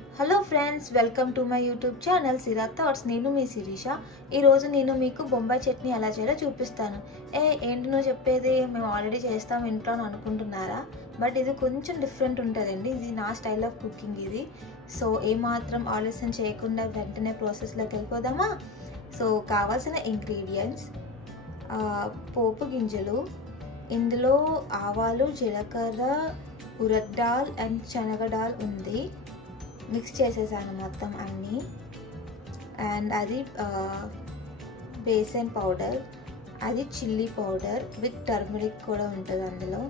Hello friends, welcome to my YouTube channel సిరా thoughts. నేను మీ శిరీష. ఈరోజు నేను మీకు బొంబాయి చట్నీ ఎలా చేయాలో చూపిస్తాను. ఏంటి నువ్వు చెప్పేది, మేము ఆల్రెడీ చేస్తాం ఇంట్లో అని అనుకుంటున్నారా? బట్ ఇది కొంచెం డిఫరెంట్ ఉంటుందండి. ఇది నా స్టైల్ ఆఫ్ కుకింగ్ ఇది. సో ఏమాత్రం ఆలస్యం చేయకుండా వెంటనే ప్రాసెస్లోకి వెళ్ళిపోదామా? సో కావాల్సిన ఇంగ్రీడియంట్స్: పోపు గింజలు, ఇందులో ఆవాలు, జీలకర్ర, ఉరద్ దాల్ అండ్ శనగ దాల్ ఉంది. మిక్స్ చేసేసాను మొత్తం అన్నీ. అండ్ అది బేసన్ పౌడర్, అది చిల్లీ పౌడర్ విత్ టర్మరిక్ కూడా ఉంటుంది అందులో.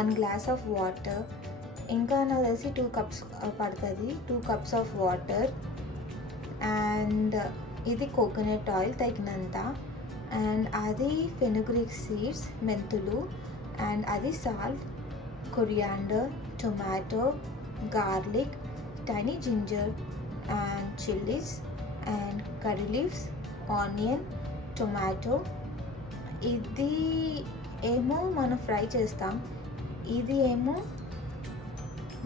1 గ్లాస్ ఆఫ్ వాటర్, ఇంకా నాకు తెలిసి 2 కప్స్ పడుతుంది. 2 కప్స్ ఆఫ్ వాటర్. అండ్ ఇది కోకోనట్ ఆయిల్ తగినంత. అండ్ అది ఫెనుగ్రీక్ సీడ్స్, మెంతులు. అండ్ అది salt, coriander, tomato, garlic, tiny ginger and chilies and curry leaves, onion, tomato. ఇది ఏమో మనం ఫ్రై చేస్తాం, ఇది ఏమో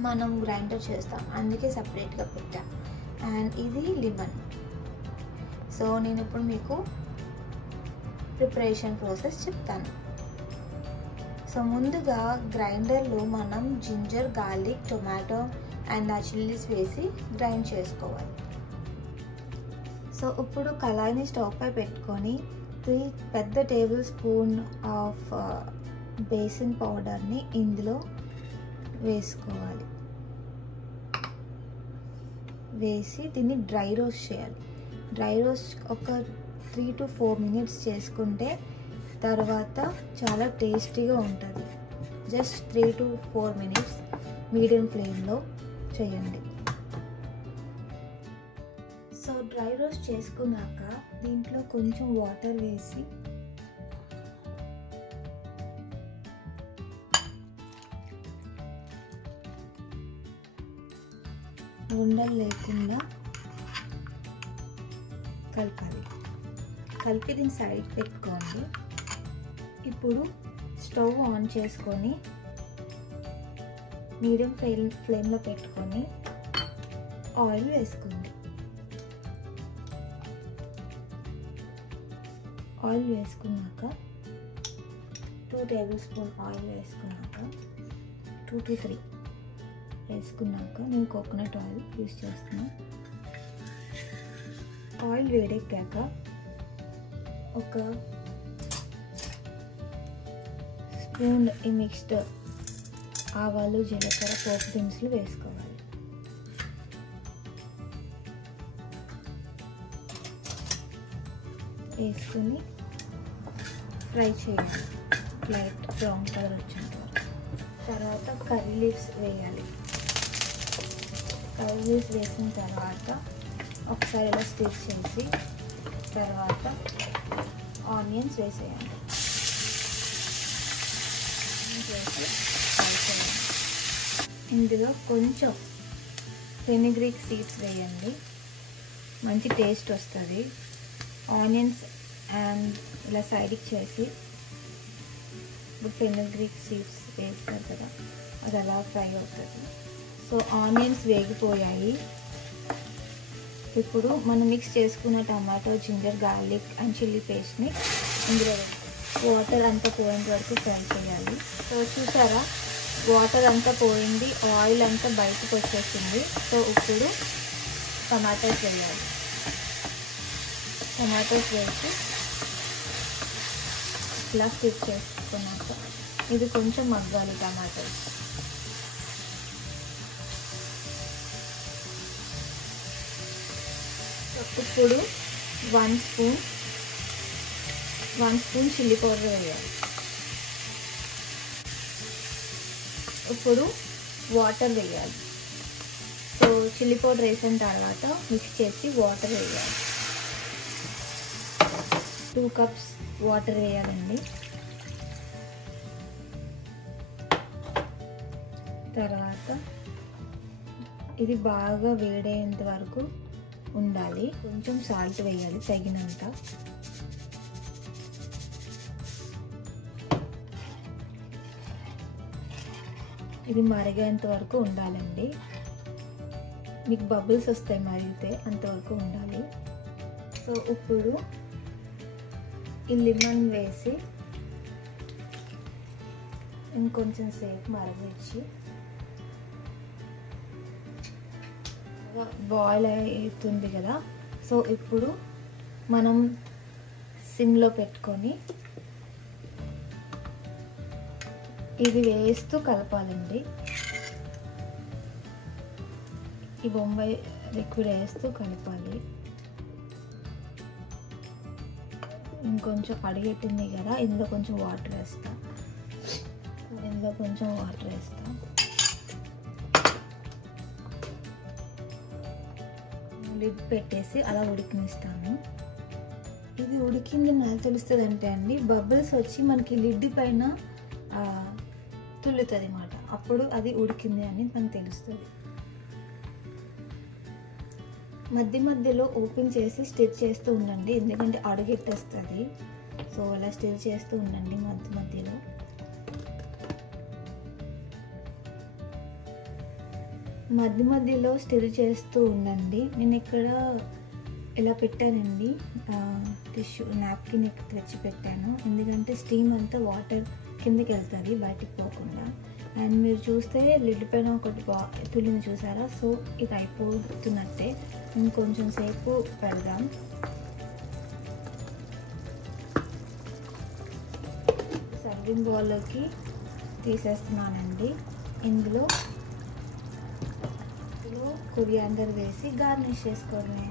మనం గ్రైండర్ చేస్తాం, అందుకే సపరేట్గా పెట్టా. అండ్ ఇది లెమన్. సో నేను ఇప్పుడు మీకు ప్రిపరేషన్ ప్రాసెస్ చెప్తాను. సో ముందుగా గ్రైండర్లో మనం జింజర్, గార్లిక్, టొమాటో అండ్ ఆ చిల్లీస్ వేసి గ్రైండ్ చేసుకోవాలి. సో ఇప్పుడు కళాయిని స్టవ్ పై పెట్టుకొని 3 పెద్ద టేబుల్ స్పూన్ ఆఫ్ బేసన్ పౌడర్ని ఇందులో వేసుకోవాలి. వేసి దీన్ని డ్రై రోస్ట్ చేయాలి. డ్రై రోస్ట్ ఒక 3 to 4 minutes చేసుకుంటే తర్వాత చాలా టేస్టీగా ఉంటుంది. జస్ట్ 3 to 4 minutes మీడియం ఫ్లేమ్లో చేయండి. సో డ్రై రోస్ట్ చేసుకున్నాక దీంట్లో కొంచెం వాటర్ వేసి ఉండలు లేకుండా కలపాలి. కలిపి దీన్ని సైడ్ పెట్టుకోండి. ఇప్పుడు స్టవ్ ఆన్ చేసుకొని మీడియం ఫ్లేమ్లో పెట్టుకొని ఆయిల్ వేసుకోండి. ఆయిల్ వేసుకున్నాక 2 టేబుల్ స్పూన్ ఆయిల్ వేసుకున్నాక 2 to 3 వేసుకున్నాక నేను కోకోనట్ ఆయిల్ యూస్ చేస్తున్నాను. ఆయిల్ వేడెక్కాక ఒక స్పూన్ ఈ మిక్స్డ్ ఆవాలు, జీలకర్ర, పోపు దినుసులు వేసుకోవాలి. వేసుకొని ఫ్రై చేయాలి లైట్ బ్రౌన్ కలర్ వచ్చేంత వరకు. తర్వాత కర్రీ లీవ్స్ వేయాలి. కర్రీ లీవ్స్ వేసిన తర్వాత ఒకసారి ఇలా స్టిచ్ చేసి తర్వాత ఆనియన్స్ వేసేయాలి. ఇందులో కొంచెం ఫెనుగ్రీక్ సీడ్స్ వేయండి, మంచి టేస్ట్ వస్తుంది. ఆనియన్స్ అండ్ ఇలా సైడ్కి చేసి ఇప్పుడు ఫెనుగ్రీక్ సీడ్స్ వేస్తారు కదా, అది అలా ఫ్రై అవుతుంది. సో ఆనియన్స్ వేగిపోయాయి. ఇప్పుడు మనం మిక్స్ చేసుకున్న tomato, ginger, garlic and chilli పేస్ట్ని ఇందులో వాటర్ అంతా పోయేంత వరకు ఫ్రై చేయాలి. సో చూసారా, వాటర్ అంతా పోయింది, ఆయిల్ అంతా బయటకు వచ్చేసింది. సో ఇప్పుడు టమాటోస్ వేయాలి. టమాటోస్ వేసి ఇలా స్టిచ్ చేసుకున్నాక ఇది కొంచెం మగ్గాలి టమాటోస్. ఇప్పుడు 1 స్పూన్ చిల్లీ పౌడర్ వేయాలి. ఇప్పుడు వాటర్ వేయాలి. సో చిల్లీ పౌడర్ వేసిన తర్వాత మిక్స్ చేసి వాటర్ వేయాలి. 2 కప్స్ వాటర్ వేయాలండి. తర్వాత ఇది బాగా వేడేంత వరకు ఉండాలి. కొంచెం సాల్ట్ వేయాలి తగినంత. ఇది మరిగేంత వరకు ఉండాలండి. మీకు బబుల్స్ వస్తాయి మరిగితే, అంతవరకు ఉండాలి. సో ఇప్పుడు ఈ లెమన్ వేసి ఇంకొంచెం సేపు మరగించి బాయిల్ అవుతుంది కదా. సో ఇప్పుడు మనం సిమ్లో పెట్టుకొని ఇది వేస్తూ కలపాలండి. ఈ బొంబాయి లిక్విడ్ వేస్తూ కలపాలి. ఇంకొంచెం అడిగెట్టింది కదా, ఇందులో కొంచెం వాటర్ వేస్తా. లిడ్ పెట్టేసి అలా ఉడికినిస్తాను. ఇది ఉడికింది నాకు తెలుస్తుంది అంటే అండి, బబుల్స్ వచ్చి మనకి లిడ్ పైన తుల్లుతుంది అన్నమాట. అప్పుడు అది ఉడికింది అని మనకు తెలుస్తుంది. మధ్య మధ్యలో ఓపెన్ చేసి స్టిర్ చేస్తూ ఉండండి, ఎందుకంటే అడుగెట్టేస్తుంది. సో అలా స్టిర్ చేస్తూ ఉండండి మధ్య మధ్యలో. స్టిర్ చేస్తూ ఉండండి. నేను ఇక్కడ ఇలా పెట్టానండి, టిష్యూ నాప్కిన్ ఇక్కడ తెచ్చి పెట్టాను, ఎందుకంటే స్టీమ్ అంతా వాటర్ కిందకి వెళ్తుంది బయటికి పోకుండా. అండ్ మీరు చూస్తే లిడ్ పైన ఒకటి తుల్లిని చూసారా. సో ఇది అయిపోతున్నట్టే, ఇంకొంచెం సేపు పెడదాం. సర్వింగ్ బౌల్లోకి తీసేస్తున్నానండి. ఇందులో కొరియాండర్ వేసి గార్నిష్ చేసుకోవడమే.